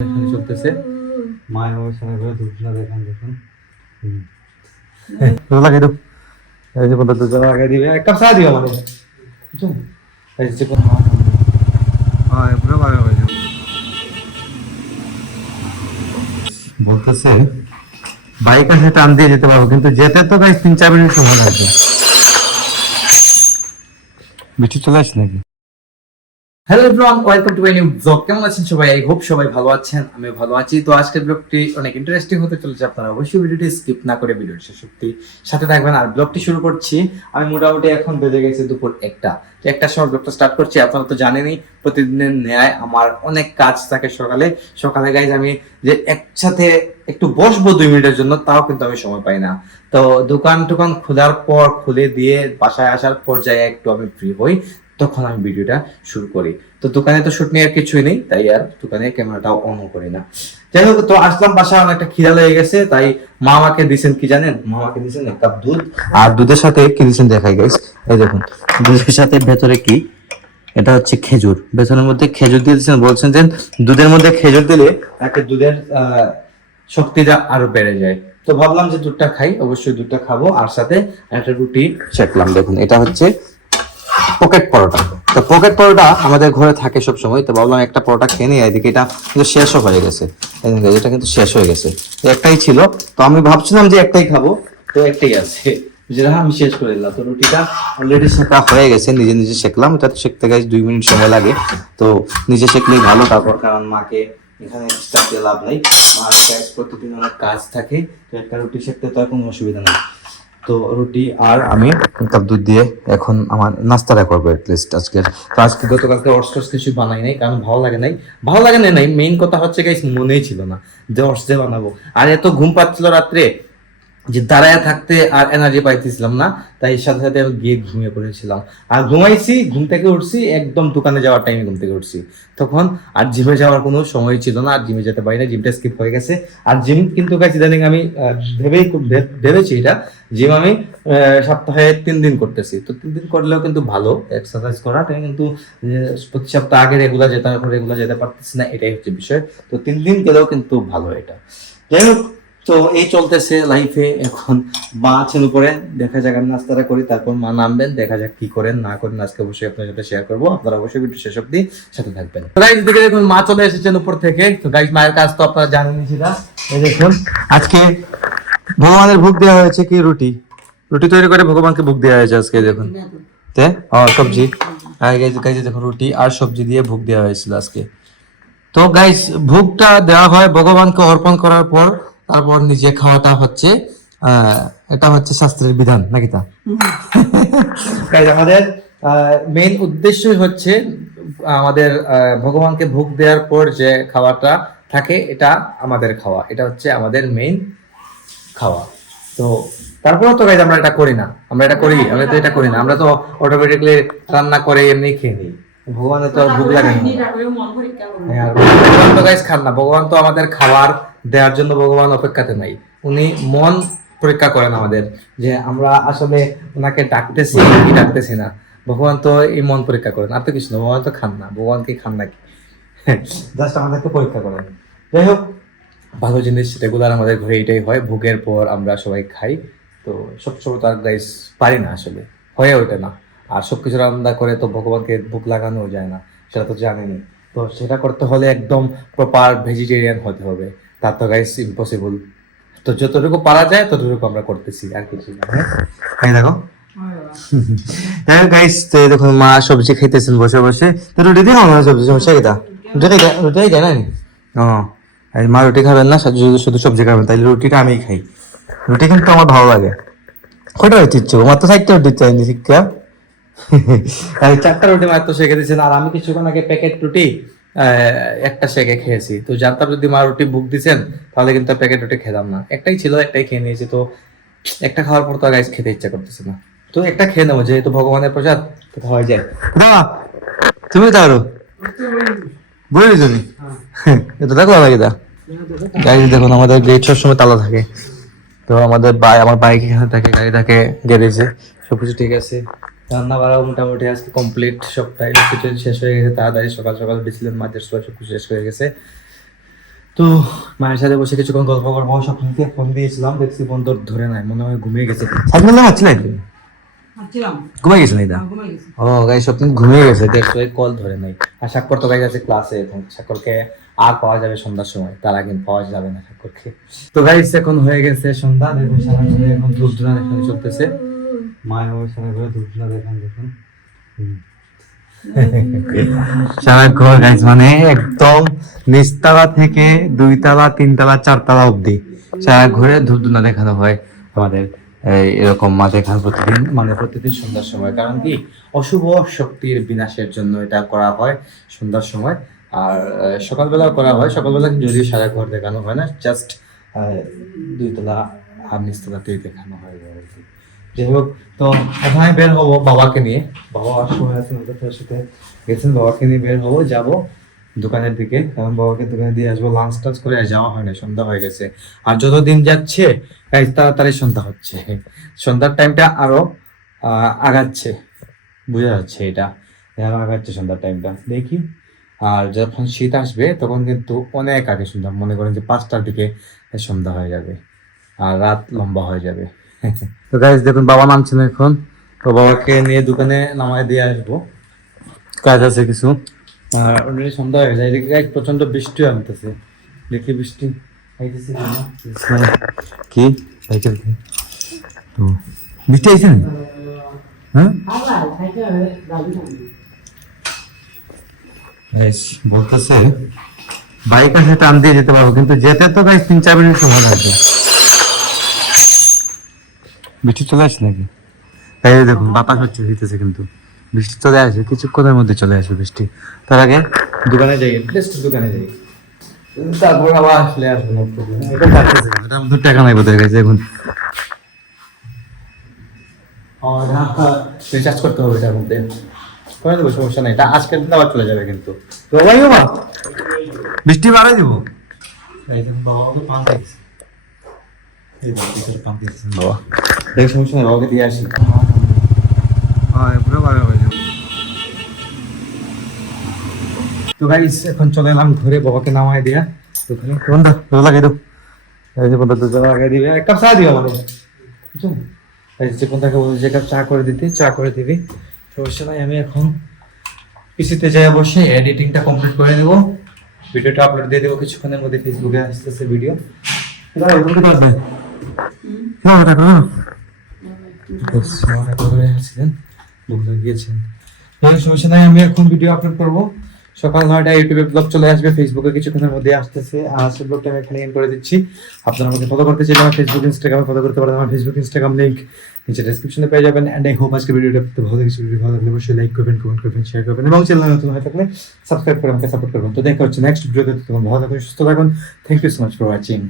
চলতেছে মায়ের অবস্থানে করে দুধটা দেখেন দেখুন লাগাই দাও এই যে পর্যন্ত দুধ লাগাই দিবে এক কাপ চা দিও আমাকে বুঝছেন এই যে হ্যাঁ পুরো ভালো হয়ে যাবে বলতেছে বাইক আছে টান দিয়ে যেতে পারবো কিন্তু যেতে তো গাইস 3-4 মিনিট সময় লাগবে বৃষ্টি চলে আসছে নাকি hello everyone welcome to my new blog. কেমন আছেন সবাই? আই হোপ সবাই ভালো আছেন, আমি ভালো আছি। তো আজকের ব্লগটি অনেক ইন্টারেস্টিং হতে চলেছে, আপনারা অবশ্যই ভিডিওটি স্কিপ না করে ভিডিওর শেষ অবধি সাথে থাকবেন। আর ব্লগটি শুরু করছি আমি মোটামুটি এখন বেজে গেছে দুপুর 1টার সময় ব্লগটা স্টার্ট করছি। আপনারা তো জানেনই প্রতিদিনের ন্যায় আমার অনেক কাজ থাকে সকালে গাইজ আমি যে একসাথে একটু বসবো 2 মিনিটের জন্য তাও কিন্তু আমি সময় পাই না। তো দোকান খোলার পর খুলে দিয়ে বাসায় আসার পর্যায়ে একটু আমি ফ্রি হই, তখন আমি ভিডিওটা শুরু করি। তো দোকানে তো শুট নেওয়ার কিছুই নেই, তাই আর দোকানে ক্যামেরাটাও অন করি না। যাই হোক, তো আসলাম বাসায়, অনেকটা খিদা লেগে গেছে, তাই মা আমাকে দিয়েছেন কি জানেন, মা আমাকে দিয়েছেন 1 কাপ দুধ, আর দুধের সাথে কি দিয়েছেন দেখাই গাইস। এই দেখুন দুধের সাথে ভেতরে কি, এটা হচ্ছে খেজুর, ভেতরের মধ্যে খেজুর দিয়ে দিয়েছেন। বলছেন যে দুধের মধ্যে খেজুর দিলে একটা দুধের শক্তিটা আরো বেড়ে যায়। তো ভাবলাম যে দুধটা খাই, অবশ্যই দুধটা খাবো, আর সাথে একটা রুটি সেকলাম। দেখুন এটা হচ্ছে পকেট পরোটা। তো পকেট পরোটা আমাদের ঘরে থাকে সব সময়, তো ভাবলাম একটা পরোটা খেয়ে নিই। এদিকে এটা কিন্তু শেষও হয়ে গেছে, এটা কিন্তু শেষ হয়ে গেছে, একটাই ছিল। তো আমি ভাবছিলাম যে একটাই খাবো, তো একটাই আছে, যেটা আমি শেষ করে দিলাম। তো রুটিটা অলরেডি সেকা হয়ে গেছে, নিজে নিজে সেকলাম। এটা সেকতে গেছে 2 মিনিট সময় লাগে, তো নিজে সেকলেই ভালো। তারপর কারণ মাকে এখানে এক্সট্রা দিয়ে লাভ নাই, মার প্রতিদিন অনেক কাজ থাকে, তো একটা রুটি সেকতে তো আর কোনো অসুবিধা নেই। তো রুটি আর আমি কাপ দুধ দিয়ে এখন আমার নাস্তাটা করবো এটলিস্ট আজকের। তো আজকে গতকালকে অর্স কিছু বানাই নাই, কারণ ভালো লাগে নাই। মেইন কথা হচ্ছে গাইস, মনেই ছিল না যে অর্স দিয়ে বানাবো। আর এত ঘুম পাচ্ছিল রাত্রে যে দাঁড়ায় থাকতে আর এনার্জি পাইতেছিলাম না, তাই সাথে সাথে আমি গিয়ে ঘুমিয়ে পড়েছিলাম। আর ঘুমাইছি, ঘুম থেকে উঠছি একদম দোকানে যাওয়ার টাইমে ঘুম থেকে উঠছি তখন। আর জিমে যাওয়ার কোনো সময় ছিল না, আর জিমে যেতে পারি না, জিমটা স্কিপ হয়ে গেছে। আর জিম কিন্তু গাইস ইদানিং আমি ভেবেছি এটা, জিম আমি সপ্তাহে 3 দিন করতেছি। তো 3 দিন করলেও কিন্তু ভালো এক্সারসাইজ করা, তাই কিন্তু প্রতি সপ্তাহ আগে রেগুলার যেতে পারতেছি না, এটাই হচ্ছে বিষয়। তো 3 দিন গেলেও কিন্তু ভালো এটা। যাই হোক, তো এই চলতেছে লাইফে। এখন মা আছেন উপরে, দেখা যাক আমি নাস্তাটা করি, তারপর মা নামবেন, দেখা যাক কি করেন না করেন। আজকে অবশ্যই আপনার সাথে শেয়ার করবো, আপনারা অবশ্যই ভিডিও শেষ অব্দি সাথে থাকবেন। গাইস দেখে দেখুন মা চলে এসেছেন উপর থেকে। তো গাইস মায়ের কাজ তো আপনারা জানেনই, সেটা এই দেখুন আজকে ভগবানের ভোগ দেওয়া হয়েছে কি রুটি তৈরি করে ভগবানকে ভোগ দেওয়া হয়েছে আজকে। দেখুন তে সবজি, আর গাইস দেখুন রুটি আর সবজি দিয়ে ভোগ দেওয়া হয়েছিল আজকে। তো গাইস ভোগটা দেওয়া হয় ভগবানকে অর্পণ করার পর, তারপর নিজে খাওয়াটা হচ্ছে এটা হচ্ছে শাস্ত্রের বিধান নাকি তা। গাইস আমাদের মেইন উদ্দেশ্যই হচ্ছে আমাদের ভগবানকে ভোগ দেওয়ার পর যে খাওয়াটা থাকে, এটা আমাদের খাওয়া, এটা হচ্ছে আমাদের মেইন খাওয়া। তো তারপরে তো গাইস আমরা এটা করি না, আমরা তো এটা করি না, আমরা তো অটোমেটিকলি রান্না করে এমনি খেয়ে নিই। ভগবানের তো ভোগ লাগে না। হ্যাঁ, ভগবান তো গাইস খান না, ভগবান তো আমাদের খাবার দেওয়ার জন্য ভগবান অপেক্ষাতে নাই। উনি মন পরীক্ষা করেন আমাদের, যে আমরা আসলে ওনাকে ডাকতেছি কি ডাকতেছি না। ভগবান তো এই মন পরীক্ষা করেন, আর তো কিছু না। ভগবান তো খান না, ভগবানকে খান নাকি, জাস্ট আমাদেরকে পরীক্ষা করেন। যাই হোক, ভালো জিনিস, রেগুলার আমাদের ঘরে এটাই হয়, ভোগের পর আমরা সবাই খাই। তো সবসময় তো আর গাইস পারি না, আসলে হয়ে ওঠে না। আর সবকিছু রান্না করে তো ভগবানকে ভোগ লাগানো যায় না, সেটা তো জানেনি। তো সেটা করতে হলে একদম প্রপার ভেজিটেরিয়ান হতে হবে, তার তো গাইস ইম্পসিবল। তো যতটুকু পারা যায় ততটুকু আমরা করতেছি, আর কিছু না। হ্যাঁ দেখো গাইস, দেখুন মা সবজি খাইতেছেন বসে বসে। তো রুটি দিয়ে খাও না, সবজি সমস্যা কি তা, রুটি খাই না ও। আর মা রুটি খাবেন না, শুধু সবজি খাবেন, তাইলে রুটিটা আমি খাই। রুটি কিন্তু আমার ভালো লাগে। কয়টা রুটি দিচ্ছ? মাত্র 4টা রুটি চাইনি শিক্ষা। 4টা রুটি মাত্র শেখে দিচ্ছেন। আর আমি কিছুক্ষণ আগে প্যাকেট রুটি একটা শেখে খেয়েছি। তো জানতাম যদি মা রুটি বুক দিচ্ছেন তাহলে কিন্তু প্যাকেট রুটি খেতাম না, একটাই ছিল, একটাই খেয়ে নিয়েছি। তো একটা খাওয়ার পর তো গাইস খেতে ইচ্ছা করতেছে না, তো একটা খেয়ে নেবো, যেহেতু ভগবানের প্রসাদ তো খাওয়াই যায়। দাদা তুমি তারো বুঝলি তুমি এটা দেখো লাগে দা। গাড়ি দেখুন আমাদের গেট সবসময় তালা থাকে, তো আমাদের আমার বাইক এখানে থাকে, গাড়ি থাকে গ্যারেজে, সবকিছু ঠিক আছে। রান্না বাড়াও মোটামুটি আজকে কমপ্লিট, সবটাই সবকিছু শেষ হয়ে গেছে তাড়াতাড়ি। সকাল সকাল উঠেছিলেন, মাঝের সময় সবকিছু শেষ হয়ে গেছে। তো মায়ের সাথে বসে কিছুক্ষণ গল্প করবো, স্বপ্নকে ফোন দিয়েছিলাম, দেখছি ফোন তোর ধরে নাই, মনে হয় ঘুমিয়ে গেছে। সাইকেল মারছিলাই তো, ঘুমিয়ে গেছে নাই? ও গাই, স্বপ্ন ঘুমিয়ে গেছে, দেখছো কল ধরে নাই। আর স্বাক্ষর তো গাই আছে ক্লাসে, এখন স্বাক্ষরকে আর পাওয়া যাবে সন্ধ্যার সময়, তার আগে পাওয়া যাবে না স্বাক্ষরকে। তো গাইস এখন হয়ে গেছে সন্ধ্যা, দেখুন সারা ঘরে এখন ধূপ ধুনা দেখানো চলতেছে। মায়ের ওই সারা ঘরে ধূপ ধুনা দেখান, দেখুন সারা ঘর গাইস, মানে একদম নিচতলা থেকে 2 তলা 3 তলা 4 তলা অব্দি সারা ঘরে ধূপ ধুনা দেখানো হয় আমাদের। এরকম মা দেখান প্রতিদিন, মানে প্রতিদিন সন্ধ্যার সময়। কারণ কি, অশুভ শক্তির বিনাশের জন্য এটা করা হয় সন্ধ্যার সময়। আর সকালবেলা করা হয়, সকালবেলা যদিও সারা ঘর দেখানো হয় না, জাস্ট 2 তলা আর নিচতলাতেই দেখানো হয় আর কি। যাই হোক, তো ওখানে বের হবো বাবাকে নিয়ে, বাবা সময় আছেন ওদের সাথে গেছেন, বাবাকে নিয়ে বের হবো, যাবো দোকানের দিকে, কারণ বাবাকে দোকানে দিয়ে আসবো। লাঞ্চ টাঞ্চ করে আর যাওয়া হয় না, সন্ধ্যা হয়ে গেছে। আর যত দিন যাচ্ছে তাড়াতাড়ি সন্ধ্যা হচ্ছে, সন্ধ্যার টাইমটা আরো আগাচ্ছে, বোঝা যাচ্ছে এটা আরো আগাচ্ছে সন্ধ্যার টাইমটা, দেখি। আর যখন শীত আসবে তখন কিন্তু অনেক আগে সন্ধ্যা, মনে করেন যে 5টার দিকে সন্ধ্যা হয়ে যাবে আর রাত লম্বা হয়ে যাবে। তো গাইস দেখুন, বাবা নামছেন এখন, তো বাবাকে নিয়ে দোকানে নামায় দিয়ে আসবো, কাজ আছে কিছু। আর অলরেডি সন্ধ্যা হয়ে যায়, এদিকে গাইস প্রচন্ড বৃষ্টি আনতেছে, দেখি বৃষ্টি আইতেছে কি সাইকেল তো বৃষ্টি আইছে না? হ্যাঁ গাইস বলতেছে বাইক আছে টান দিয়ে যেতে পারবো, কিন্তু যেতে তো গাইস 3-4 মিনিট সময় লাগবে। বৃষ্টি চলে আসছে নাকি? এই দেখুন বাতাস হচ্ছে, হইতেছে, কিন্তু বৃষ্টি চলে আসবে, কিছুক্ষণের মধ্যে চলে আসবে বৃষ্টি। তার আগে দোকানে যাই, জাস্ট দোকানে যাই, তারপর আবার আসলে আসবে না প্রবলেম। এটা কাটতেছে, এটার মধ্যে টাকা নাই বোধহয় গেছে এখন, রিচার্জ করতে হবে এটার মধ্যে, করে দেবো, সমস্যা নেই। এটা আজকের দিন আবার চলে যাবে কিন্তু। তো ভাই বাবা বৃষ্টি বাড়াই দিব, বাবা তো পান খাইছে, এই ভিতরে পান খাইছে বাবা, দেখ সমস্যা নেই, বাবাকে দিয়ে আসি। পুরো ভালো হয়ে যাবে। তো গাইস এখন চলে এলাম ঘরে, বাবাকে নামাই দিয়া ওখানে বন্ধা দুধ লাগাই দাও, এই যে বন্ধা দুধ লাগাই দিবে, 1 কাপ চা দিও আমাকে, বুঝছো? এই যে বন্ধাকে বলছি 1 কাপ চা করে দিতে, চা করে দিবি, সমস্যা নাই। আমি এখন পিসিতে যাই, বসে এডিটিংটা কমপ্লিট করে দেবো, ভিডিওটা আপলোড দিয়ে দেবো কিছুক্ষণের মধ্যে, ফেসবুকে আসতেছে ভিডিও। সমস্যা নাই, আমি এখন ভিডিও আপলোড করবো সকাল 9টায়, ইউটিউবে ব্লগ চলে আসবে, ফেসবুকে কিছুক্ষণের মধ্যে আসতেছে। আর সেই ব্লগটা আমি এখানে এন্ড করে দিচ্ছি। আপনারা আমাকে ফলো করতে চাইলে আমার ফেসবুক ইনস্টাগ্রামে ফলো করতে পারেন, আমার ফেসবুক ইনস্টাগ্রাম লিংক নিচে ডেসক্রিপশনে পেয়ে যাবেন। এন্ড আই হোপ আজকে ভিডিওটা ভালো লেগেছে, ভিডিও ভালো লাগলে অবশ্যই লাইক করবেন, কমেন্ট করবেন, শেয়ার করবেন, এবং চ্যানেল নতুন হয়ে থাকলে সাবস্ক্রাইব করে আমাকে সাপোর্ট করবেন। তো দেখা হচ্ছে নেক্সট ভিডিওতে, তখন ভালো থাকুন, সুস্থ থাকুন। Thank you so much for watching.